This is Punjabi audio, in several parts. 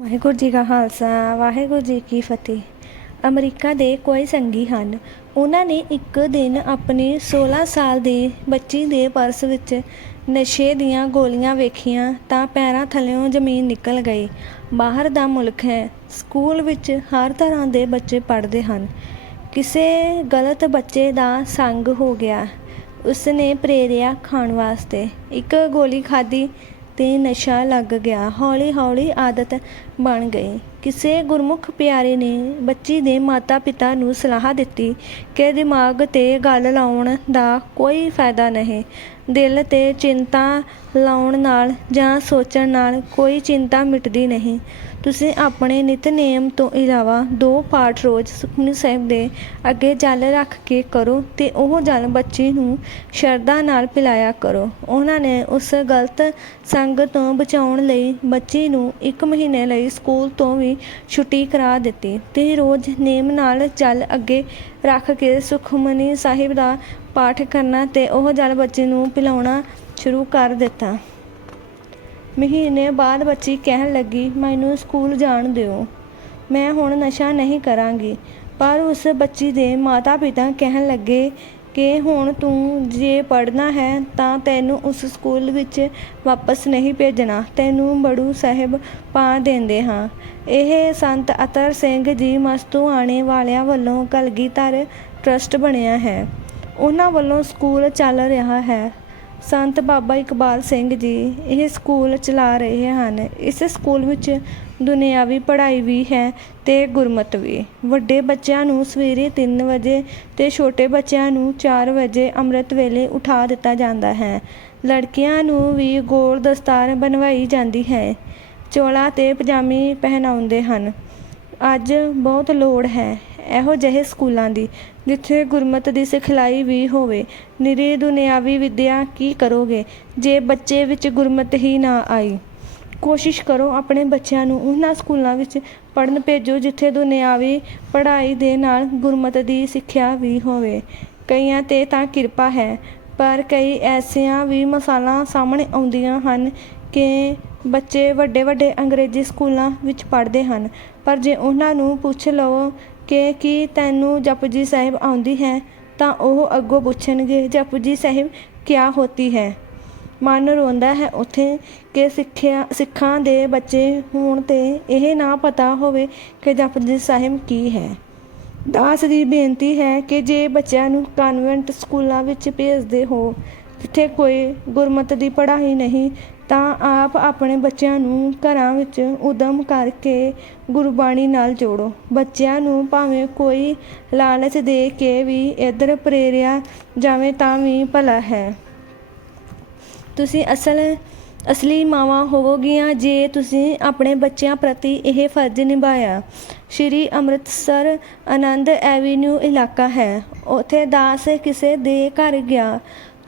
ਵਾਹਿਗੁਰੂ ਜੀ ਕਾ ਖਾਲਸਾ, ਵਾਹਿਗੁਰੂ ਜੀ ਕੀ ਫਤਿਹ। ਅਮਰੀਕਾ ਦੇ ਕੋਈ ਸੰਗੀ ਹਨ। ਉਹਨਾਂ ਨੇ ਇੱਕ ਦਿਨ ਆਪਣੀ 16 ਸਾਲ ਦੀ ਬੱਚੀ ਦੇ ਪਰਸ ਵਿੱਚ ਨਸ਼ੇ ਦੀਆਂ ਗੋਲੀਆਂ ਵੇਖੀਆਂ ਤਾਂ ਪੈਰਾਂ ਥੱਲਿਓਂ ਜ਼ਮੀਨ ਨਿਕਲ ਗਈ। ਬਾਹਰ ਦਾ ਮੁਲਕ ਹੈ। ਸਕੂਲ ਵਿੱਚ ਹਰ ਤਰ੍ਹਾਂ ਦੇ ਬੱਚੇ ਪੜ੍ਹਦੇ ਹਨ। ਕਿਸੇ ਗਲਤ ਬੱਚੇ ਦਾ ਸੰਗ ਹੋ ਗਿਆ। ਉਸਨੇ ਪ੍ਰੇਰਿਆ ਖਾਣ ਵਾਸਤੇ ਇੱਕ ਗੋਲੀ ਖਾਧੀ ਤੇ ਨਸ਼ਾ ਲੱਗ ਗਿਆ। ਹੌਲੀ ਹੌਲੀ ਆਦਤ ਬਣ ਗਈ। ਕਿਸੇ ਗੁਰਮੁਖ ਪਿਆਰੇ ਨੇ ਬੱਚੀ ਦੇ ਮਾਤਾ-ਪਿਤਾ ਨੂੰ ਸਲਾਹ ਦਿੱਤੀ ਕਿ ਦਿਮਾਗ ਤੇ ਗੱਲ ਲਾਉਣ ਦਾ ਕੋਈ ਫਾਇਦਾ ਨਹੀਂ। ਦਿਲ ਤੇ ਚਿੰਤਾ ਲਾਉਣ ਨਾਲ ਜਾਂ ਸੋਚਣ ਨਾਲ ਕੋਈ ਚਿੰਤਾ ਮਿਟਦੀ ਨਹੀਂ। ਤੁਸੀਂ ਆਪਣੇ ਨਿਤਨੇਮ ਤੋਂ ਇਲਾਵਾ ਦੋ ਪਾਠ ਰੋਜ਼ ਸੁਖਮਨੀ ਸਾਹਿਬ ਦੇ ਅੱਗੇ ਜਲ ਰੱਖ ਕੇ ਕਰੋ ਤੇ ਉਹ ਜਲ ਬੱਚੀ ਨੂੰ ਸ਼ਰਧਾ ਨਾਲ ਪਿਲਾਇਆ ਕਰੋ। ਉਹਨਾਂ ਨੇ ਉਸ ਗਲਤ ਸੰਗ ਤੋਂ ਬਚਾਉਣ ਲਈ ਬੱਚੀ ਨੂੰ 1 ਮਹੀਨੇ ਲਈ ਸਕੂਲ ਤੋਂ ਵੀ ਛੁੱਟੀ ਕਰਾ ਦਿੱਤੀ ਤੇ ਰੋਜ਼ ਨੇਮ ਨਾਲ ਜਲ ਅੱਗੇ ਰੱਖ ਕੇ ਸੁਖਮਨੀ ਸਾਹਿਬ ਦਾ ਪਾਠ ਕਰਨਾ ਤੇ ਉਹ ਜਲ ਬੱਚੇ ਨੂੰ ਪਿਲਾਉਣਾ ਸ਼ੁਰੂ ਕਰ ਦਿੱਤਾ। ਮਹੀਨੇ ਬਾਅਦ ਬੱਚੀ ਕਹਿਣ ਲੱਗੀ, ਮੈਨੂੰ ਸਕੂਲ ਜਾਣ ਦਿਓ। ਮੈਂ ਹੁਣ ਨਸ਼ਾ ਨਹੀਂ ਕਰਾਂਗੀ। ਪਰ ਉਸ ਬੱਚੀ ਦੇ ਮਾਤਾ-ਪਿਤਾ ਕਹਿਣ ਲੱਗੇ ਕਿ, ਹੁਣ ਤੂੰ ਜੇ ਪੜ੍ਹਨਾ ਹੈ ਤਾਂ ਤੈਨੂੰ ਉਸ ਸਕੂਲ ਵਿੱਚ ਵਾਪਸ ਨਹੀਂ ਭੇਜਣਾ। ਤੈਨੂੰ ਬੜੂ ਸਾਹਿਬ ਪਾ ਦਿੰਦੇ ਹਾਂ। ਇਹ ਸੰਤ ਅਤਰ ਸਿੰਘ ਜੀ ਮਸਤੂ ਆਣੇ ਵਾਲਿਆਂ ਵੱਲੋਂ ਕਲਗੀਧਰ ਟਰਸਟ ਬਣਿਆ ਹੈ। ਉਹਨਾਂ ਵੱਲੋਂ ਸਕੂਲ ਚੱਲ ਰਿਹਾ ਹੈ। ਸੰਤ ਬਾਬਾ ਇਕਬਾਲ ਸਿੰਘ ਜੀ ਇਹ ਸਕੂਲ ਚਲਾ ਰਹੇ ਹਨ। ਇਸ ਸਕੂਲ ਵਿੱਚ ਦੁਨਿਆਵੀ ਪੜ੍ਹਾਈ ਵੀ ਹੈ ਤੇ ਗੁਰਮਤ ਵੀ। ਵੱਡੇ ਬੱਚਿਆਂ ਨੂੰ ਸਵੇਰੇ 3 ਵਜੇ ਤੇ ਛੋਟੇ ਬੱਚਿਆਂ ਨੂੰ 4 ਵਜੇ ਅੰਮ੍ਰਿਤ ਵੇਲੇ ਉਠਾ ਦਿੱਤਾ ਜਾਂਦਾ ਹੈ। ਲੜਕੀਆਂ ਨੂੰ ਵੀ ਗੋਲ ਦਸਤਾਰ ਬਣਵਾਈ ਜਾਂਦੀ ਹੈ। ਚੋਲਾ ਤੇ ਪਜਾਮੀ ਪਹਿਨਾਉਂਦੇ ਹਨ। ਅੱਜ ਬਹੁਤ ਲੋੜ ਹੈ। ਇਹੋ ਜਿਹੇ ਸਕੂਲਾਂ ਦੀ ਜਿੱਥੇ ਗੁਰਮਤ ਦੀ ਸਿਖਲਾਈ ਵੀ ਹੋਵੇ। ਨਿਰੀ ਦੁਨਿਆਵੀ ਵਿਦਿਆ ਕੀ ਕਰੋਗੇ? ਜੇ ਬੱਚੇ ਵਿੱਚ ਗੁਰਮਤ ਹੀ ਨਾ ਆਈ, ਕੋਸ਼ਿਸ਼ ਕਰੋ ਆਪਣੇ ਬੱਚਿਆਂ ਨੂੰ ਉਹਨਾਂ ਸਕੂਲਾਂ ਵਿੱਚ ਪੜ੍ਹਨ ਭੇਜੋ ਜਿੱਥੇ ਦੁਨਿਆਵੀ ਪੜ੍ਹਾਈ ਦੇ ਨਾਲ ਗੁਰਮਤ ਦੀ ਸਿੱਖਿਆ ਵੀ ਹੋਵੇ। ਕਈਆਂ ਤੇ ਤਾਂ ਕਿਰਪਾ ਹੈ, ਪਰ ਕਈ ਐਸੀਆਂ ਵੀ ਮਸਾਲਾਂ ਸਾਹਮਣੇ ਆਉਂਦੀਆਂ ਹਨ ਕਿ ਬੱਚੇ ਵੱਡੇ ਵੱਡੇ ਅੰਗਰੇਜ਼ੀ ਸਕੂਲਾਂ ਵਿੱਚ ਪੜ੍ਹਦੇ ਹਨ। ਪਰ ਜੇ ਉਹਨਾਂ ਨੂੰ ਪੁੱਛ ਲਵੋ ਕਿ ਕੀ ਤੈਨੂੰ ਜਪਜੀ ਸਾਹਿਬ ਆਉਂਦੀ ਹੈ, ਤਾਂ ਉਹ ਅੱਗੋਂ ਪੁੱਛਣਗੇ, ਜਪਜੀ ਸਾਹਿਬ ਕਿਆ ਹੋਤੀ ਹੈ? ਮਨ ਰੋਂਦਾ ਹੈ ਉੱਥੇ ਕਿ ਸਿੱਖਿਆ, ਸਿੱਖਾਂ ਦੇ ਬੱਚੇ ਹੋਣ ਤੇ ਇਹ ਨਾ ਪਤਾ ਹੋਵੇ ਕਿ ਜਪਜੀ ਸਾਹਿਬ ਕੀ ਹੈ। ਦਾਸ ਦੀ ਬੇਨਤੀ ਹੈ ਕਿ ਜੇ ਬੱਚਿਆਂ ਨੂੰ ਕਨਵੈਂਟ ਸਕੂਲਾਂ ਵਿੱਚ ਭੇਜਦੇ ਹੋ, ਜਿੱਥੇ ਕੋਈ ਗੁਰਮਤ ਦੀ ਪੜ੍ਹਾਈ ਨਹੀਂ ਤਾਂ ਆਪ ਆਪਣੇ ਬੱਚਿਆਂ ਨੂੰ ਘਰਾਂ ਵਿੱਚ ਉਦਮ ਕਰਕੇ ਗੁਰਬਾਣੀ ਨਾਲ ਜੋੜੋ। ਬੱਚਿਆਂ ਨੂੰ ਭਾਵੇਂ ਕੋਈ ਲਾਲਚ ਦੇ ਕੇ ਵੀ ਇੱਧਰ ਪ੍ਰੇਰਿਆ ਜਾਵੇ ਤਾਂ ਵੀ ਭਲਾ ਹੈ। ਤੁਸੀਂ ਅਸਲ, ਅਸਲੀ ਮਾਵਾਂ ਹੋਵੋਗੀਆਂ ਜੇ ਤੁਸੀਂ ਆਪਣੇ ਬੱਚਿਆਂ ਪ੍ਰਤੀ ਇਹ ਫਰਜ਼ ਨਿਭਾਇਆ। ਸ਼੍ਰੀ ਅੰਮ੍ਰਿਤਸਰ ਆਨੰਦ ਐਵੀਨਿਊ ਇਲਾਕਾ ਹੈ। ਉੱਥੇ ਦਾਸ ਕਿਸੇ ਦੇ ਘਰ ਗਿਆ।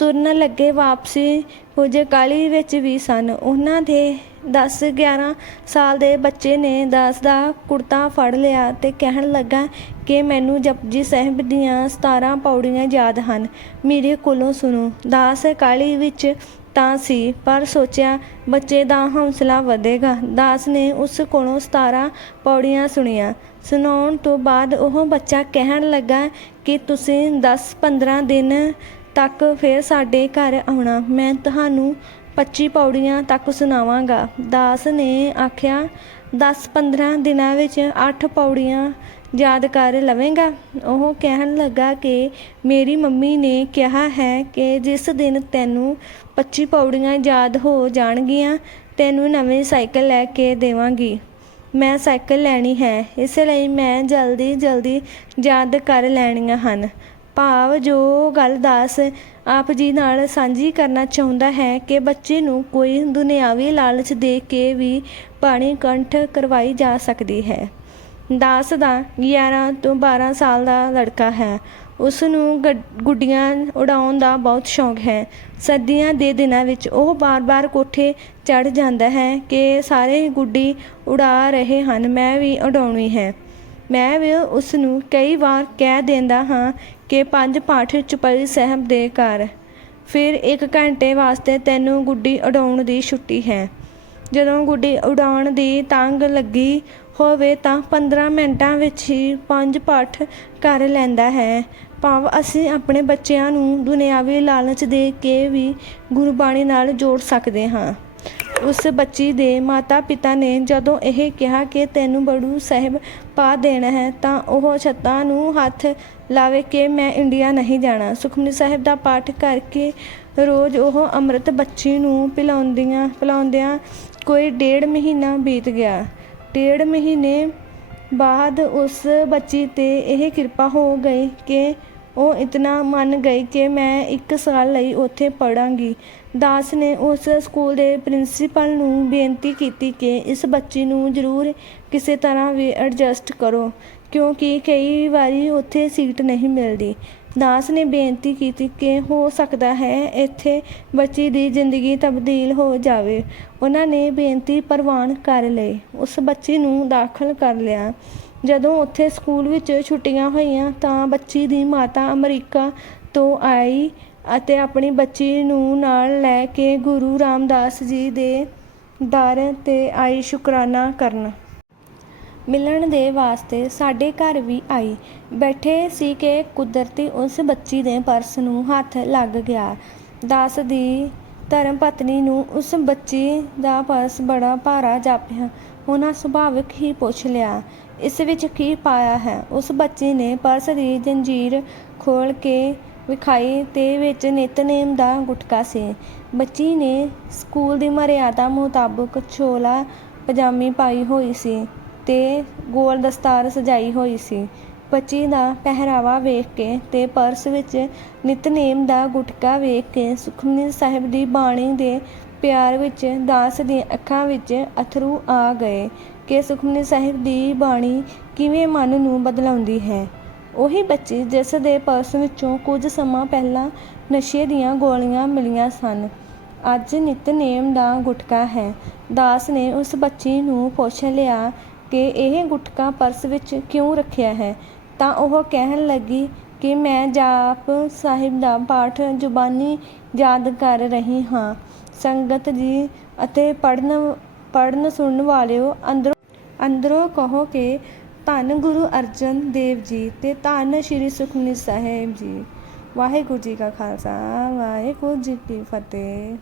ਤੁਰਨ ਲੱਗੇ ਵਾਪਸੀ ਕੁਝ ਕਾਹਲੀ ਵਿੱਚ ਵੀ ਸਨ। ਉਹਨਾਂ ਦੇ 10 11 ਸਾਲ ਦੇ ਬੱਚੇ ਨੇ ਦਾਸ ਦਾ ਕੁੜਤਾ ਫੜ ਲਿਆ ਤੇ ਕਹਿਣ ਲੱਗਾ ਕਿ ਮੈਨੂੰ ਜਪਜੀ ਸਾਹਿਬ ਦੀਆਂ 17 ਪੌੜੀਆਂ ਯਾਦ ਹਨ। ਮੇਰੇ ਕੋਲੋਂ ਸੁਣੋ। ਦਾਸ ਕਾਹਲੀ ਵਿੱਚ ਤਾਂ ਸੀ, ਪਰ ਸੋਚਿਆ ਬੱਚੇ ਦਾ ਹੌਸਲਾ ਵਧੇਗਾ। ਦਾਸ ਨੇ ਉਸ ਕੋਲੋਂ 17 ਪੌੜੀਆਂ ਸੁਣੀਆਂ। ਸੁਣਾਉਣ ਤੋਂ ਬਾਅਦ ਉਹ ਬੱਚਾ ਕਹਿਣ ਲੱਗਾ ਕਿ ਤੁਸੀਂ 10-15 ਦਿਨ ਤੱਕ ਫਿਰ ਸਾਡੇ ਘਰ ਆਉਣਾ। ਮੈਂ ਤੁਹਾਨੂੰ 25 ਪੌੜੀਆਂ ਤੱਕ ਸੁਣਾਵਾਂਗਾ। ਦਾਸ ਨੇ ਆਖਿਆ 10-15 ਦਿਨਾਂ ਵਿੱਚ 8 ਪੌੜੀਆਂ ਯਾਦ ਕਰ ਲਵੇਂਗਾ। ਉਹ ਕਹਿਣ ਲੱਗਾ ਕਿ ਮੇਰੀ ਮੰਮੀ ਨੇ ਕਿਹਾ ਹੈ ਕਿ ਜਿਸ ਦਿਨ ਤੈਨੂੰ 25 ਪੌੜੀਆਂ ਯਾਦ ਹੋ ਜਾਣਗੀਆਂ, ਤੈਨੂੰ ਨਵੀਂ ਸਾਈਕਲ ਲੈ ਕੇ ਦੇਵਾਂਗੀ। ਮੈਂ ਸਾਈਕਲ ਲੈਣੀ ਹੈ, ਇਸ ਲਈ ਮੈਂ ਜਲਦੀ ਜਲਦੀ ਯਾਦ ਕਰ ਲੈਣੀਆਂ ਹਨ। ਭਾਵ ਜੋ ਗੱਲ ਦਾਸ ਆਪ ਜੀ ਨਾਲ ਸਾਂਝੀ ਕਰਨਾ ਚਾਹੁੰਦਾ ਹੈ ਕਿ ਬੱਚੇ ਨੂੰ ਕੋਈ ਦੁਨਿਆਵੀ ਲਾਲਚ ਦੇ ਕੇ ਵੀ ਬਾਣੀ ਕੰਠ ਕਰਵਾਈ ਜਾ ਸਕਦੀ ਹੈ। ਦਾਸ ਦਾ 11 ਤੋਂ 12 ਸਾਲ ਦਾ ਲੜਕਾ ਹੈ। ਉਸ ਨੂੰ ਗੁੱਡੀਆਂ ਉਡਾਉਣ ਦਾ ਬਹੁਤ ਸ਼ੌਂਕ ਹੈ। ਸਰਦੀਆਂ ਦੇ ਦਿਨਾਂ ਵਿੱਚ ਉਹ ਬਾਰ-ਬਾਰ ਕੋਠੇ ਚੜ ਜਾਂਦਾ ਹੈ ਕਿ ਸਾਰੇ ਗੁੱਡੀ ਉਡਾ ਰਹੇ ਹਨ, ਮੈਂ ਵੀ ਉਡਾਉਣੀ ਹੈ। ਮੈਂ ਵੀ ਉਸ ਨੂੰ ਕਈ ਵਾਰ ਕਹਿ ਦਿੰਦਾ ਹਾਂ ਕਿ ਪੰਜ ਪਾਠ ਚੁਪਈ ਸਾਹਿਬ ਦੇ ਕਰ ਫਿਰ ਇੱਕ ਘੰਟੇ ਵਾਸਤੇ ਤੈਨੂੰ ਗੁੱਡੀ ਉਡਾਉਣ ਦੀ ਛੁੱਟੀ ਹੈ। ਜਦੋਂ ਗੁੱਡੀ ਉਡਾਉਣ ਦੀ ਤੰਗ ਲੱਗੀ ਹੋਵੇ ਤਾਂ 15 ਮਿੰਟਾਂ ਵਿੱਚ ਹੀ ਪੰਜ ਪਾਠ ਕਰ ਲੈਂਦਾ ਹੈ। ਭਾਵ ਅਸੀਂ ਆਪਣੇ ਬੱਚਿਆਂ ਨੂੰ ਦੁਨਿਆਵੀ ਲਾਲਚ ਦੇ ਕੇ ਵੀ ਗੁਰਬਾਣੀ ਨਾਲ ਜੋੜ ਸਕਦੇ ਹਾਂ। ਉਸ ਬੱਚੀ ਦੇ ਮਾਤਾ ਪਿਤਾ ਨੇ ਜਦੋਂ ਇਹ ਕਿਹਾ ਕਿ ਤੈਨੂੰ ਬੜੂ ਸਾਹਿਬ ਪਾ ਦੇਣਾ ਹੈ, ਤਾਂ ਉਹ ਛੱਤਾਂ ਨੂੰ ਹੱਥ ਲਾਵੇ ਕਿ ਮੈਂ ਇੰਡੀਆ ਨਹੀਂ ਜਾਣਾ। ਸੁਖਮਨੀ ਸਾਹਿਬ ਦਾ ਪਾਠ ਕਰਕੇ ਰੋਜ਼ ਉਹ ਅੰਮ੍ਰਿਤ ਬੱਚੀ ਨੂੰ ਪਿਲਾਉਂਦੀਆਂ ਪਿਲਾਉਂਦਿਆਂ ਕੋਈ ਡੇਢ ਮਹੀਨਾ ਬੀਤ ਗਿਆ। ਡੇਢ ਮਹੀਨੇ ਬਾਅਦ ਉਸ ਬੱਚੀ ਤੇ ਇਹ ਕਿਰਪਾ ਹੋ ਗਈ ਕਿ ਉਹ ਇਤਨਾ ਮੰਨ ਗਈ ਕਿ ਮੈਂ ਇੱਕ ਸਾਲ ਲਈ ਉੱਥੇ ਪੜਾਂਗੀ ਦਾਸ ਨੇ ਉਸ ਸਕੂਲ ਦੇ ਪ੍ਰਿੰਸੀਪਲ ਨੂੰ ਬੇਨਤੀ ਕੀਤੀ ਕਿ ਇਸ ਬੱਚੀ ਨੂੰ ਜ਼ਰੂਰ ਕਿਸੇ ਤਰ੍ਹਾਂ ਵੀ ਐਡਜਸਟ ਕਰੋ, ਕਿਉਂਕਿ ਕਈ ਵਾਰੀ ਉੱਥੇ ਸੀਟ ਨਹੀਂ ਮਿਲਦੀ। ਦਾਸ ਨੇ ਬੇਨਤੀ ਕੀਤੀ ਕਿ ਹੋ ਸਕਦਾ ਹੈ ਇੱਥੇ ਬੱਚੀ ਦੀ ਜ਼ਿੰਦਗੀ ਤਬਦੀਲ ਹੋ ਜਾਵੇ। ਉਹਨਾਂ ਨੇ ਬੇਨਤੀ ਪ੍ਰਵਾਨ ਕਰ ਲਈ। ਉਸ ਬੱਚੀ ਨੂੰ ਦਾਖਲ ਕਰ ਲਿਆ। ਜਦੋਂ ਉੱਥੇ ਸਕੂਲ ਵਿੱਚ ਛੁੱਟੀਆਂ ਹੋਈਆਂ ਤਾਂ ਬੱਚੀ ਦੀ ਮਾਤਾ ਅਮਰੀਕਾ ਤੋਂ ਆਈ ਅਤੇ ਆਪਣੀ ਬੱਚੀ ਨੂੰ ਨਾਲ ਲੈ ਕੇ ਗੁਰੂ ਰਾਮਦਾਸ ਜੀ ਦੇ ਦਰ ਤੇ ਆਈ ਸ਼ੁਕਰਾਨਾ ਕਰਨ। ਮਿਲਣ ਦੇ ਵਾਸਤੇ ਸਾਡੇ ਘਰ ਵੀ ਆਈ। ਬੈਠੇ ਸੀ ਕਿ ਕੁਦਰਤੀ ਉਸ ਬੱਚੀ ਦੇ ਪਰਸ ਨੂੰ ਹੱਥ ਲੱਗ ਗਿਆ। ਦਾਸ ਦੀ ਧਰਮ ਪਤਨੀ ਨੂੰ ਉਸ ਬੱਚੀ ਦਾ ਪਰਸ ਬੜਾ ਭਾਰਾ ਜਾਪਿਆ। ਉਹਨਾਂ ਸੁਭਾਵਿਕ ਹੀ ਪੁੱਛ ਲਿਆ, ਇਸ ਵਿੱਚ ਕੀ ਪਾਇਆ ਹੈ? ਉਸ ਬੱਚੀ ਨੇ ਪਰਸ ਦੀ ਜੰਜੀਰ ਖੋਲ ਕੇ ਵਿਖਾਈ ਤੇ ਵਿੱਚ ਨਿਤਨੇਮ ਦਾ ਗੁਟਕਾ ਸੀ। ਬੱਚੀ ਨੇ ਸਕੂਲ ਦੀ ਮਰਿਆਦਾ ਮੁਤਾਬਕ ਛੋਲਾ, ਪਜਾਮੀ ਪਾਈ ਹੋਈ ਸੀ ਤੇ ਗੋਲ ਦਸਤਾਰ ਸਜਾਈ ਹੋਈ ਸੀ। ਬੱਚੀ ਦਾ ਪਹਿਰਾਵਾ ਵੇਖ ਕੇ ਤੇ ਪਰਸ ਵਿੱਚ ਨਿਤਨੇਮ ਦਾ ਗੁਟਕਾ ਵੇਖ ਕੇ ਸੁਖਮਨੀ ਸਾਹਿਬ ਦੀ ਬਾਣੀ ਦੇ ਪਿਆਰ ਵਿੱਚ, ਦਾਸ ਦੀਆਂ ਅੱਖਾਂ ਵਿੱਚ ਅਥਰੂ ਆ ਗਏ ਕਿ ਸੁਖਮਨੀ ਸਾਹਿਬ ਦੀ ਬਾਣੀ ਕਿਵੇਂ ਮਨ ਨੂੰ ਬਦਲਾਉਂਦੀ ਹੈ। ਉਹੀ ਬੱਚੀ ਜਿਸ ਦੇ ਪਰਸ ਵਿੱਚੋਂ ਕੁਝ ਸਮਾਂ ਪਹਿਲਾਂ ਨਸ਼ੇ ਦੀਆਂ ਗੋਲੀਆਂ ਮਿਲੀਆਂ ਸਨ। ਅੱਜ ਨਿਤਨੇਮ ਦਾ ਗੁਟਕਾ ਹੈ। ਦਾਸ ਨੇ ਉਸ ਬੱਚੀ ਨੂੰ ਪੁੱਛ ਲਿਆ ਕਿ ਇਹ ਗੁਟਕਾ ਪਰਸ ਵਿੱਚ ਕਿਉਂ ਰੱਖਿਆ ਹੈ? ਤਾਂ ਉਹ ਕਹਿਣ ਲੱਗੀ ਕਿ ਮੈਂ ਜਾਪ ਸਾਹਿਬ ਦਾ ਪਾਠ ਜ਼ੁਬਾਨੀ ਯਾਦ ਕਰ ਰਹੀ ਹਾਂ। ਸੰਗਤ ਜੀ ਅਤੇ ਪੜਨ ਪੜਨ ਸੁਣਨ ਵਾਲਿਓ ਅੰਦਰੋਂ ਅੰਦਰੋਂ ਕਹੋ ਕਿ ਧੰਨ ਗੁਰੂ ਅਰਜਨ ਦੇਵ ਜੀ ਤੇ ਧੰਨ ਸ਼੍ਰੀ ਸੁਖਮਨੀ ਸਾਹਿਬ ਜੀ। ਵਾਹਿਗੁਰੂ ਜੀ ਕਾ ਖਾਲਸਾ, ਵਾਹਿਗੁਰੂ ਜੀ ਕੀ ਫਤਿਹ।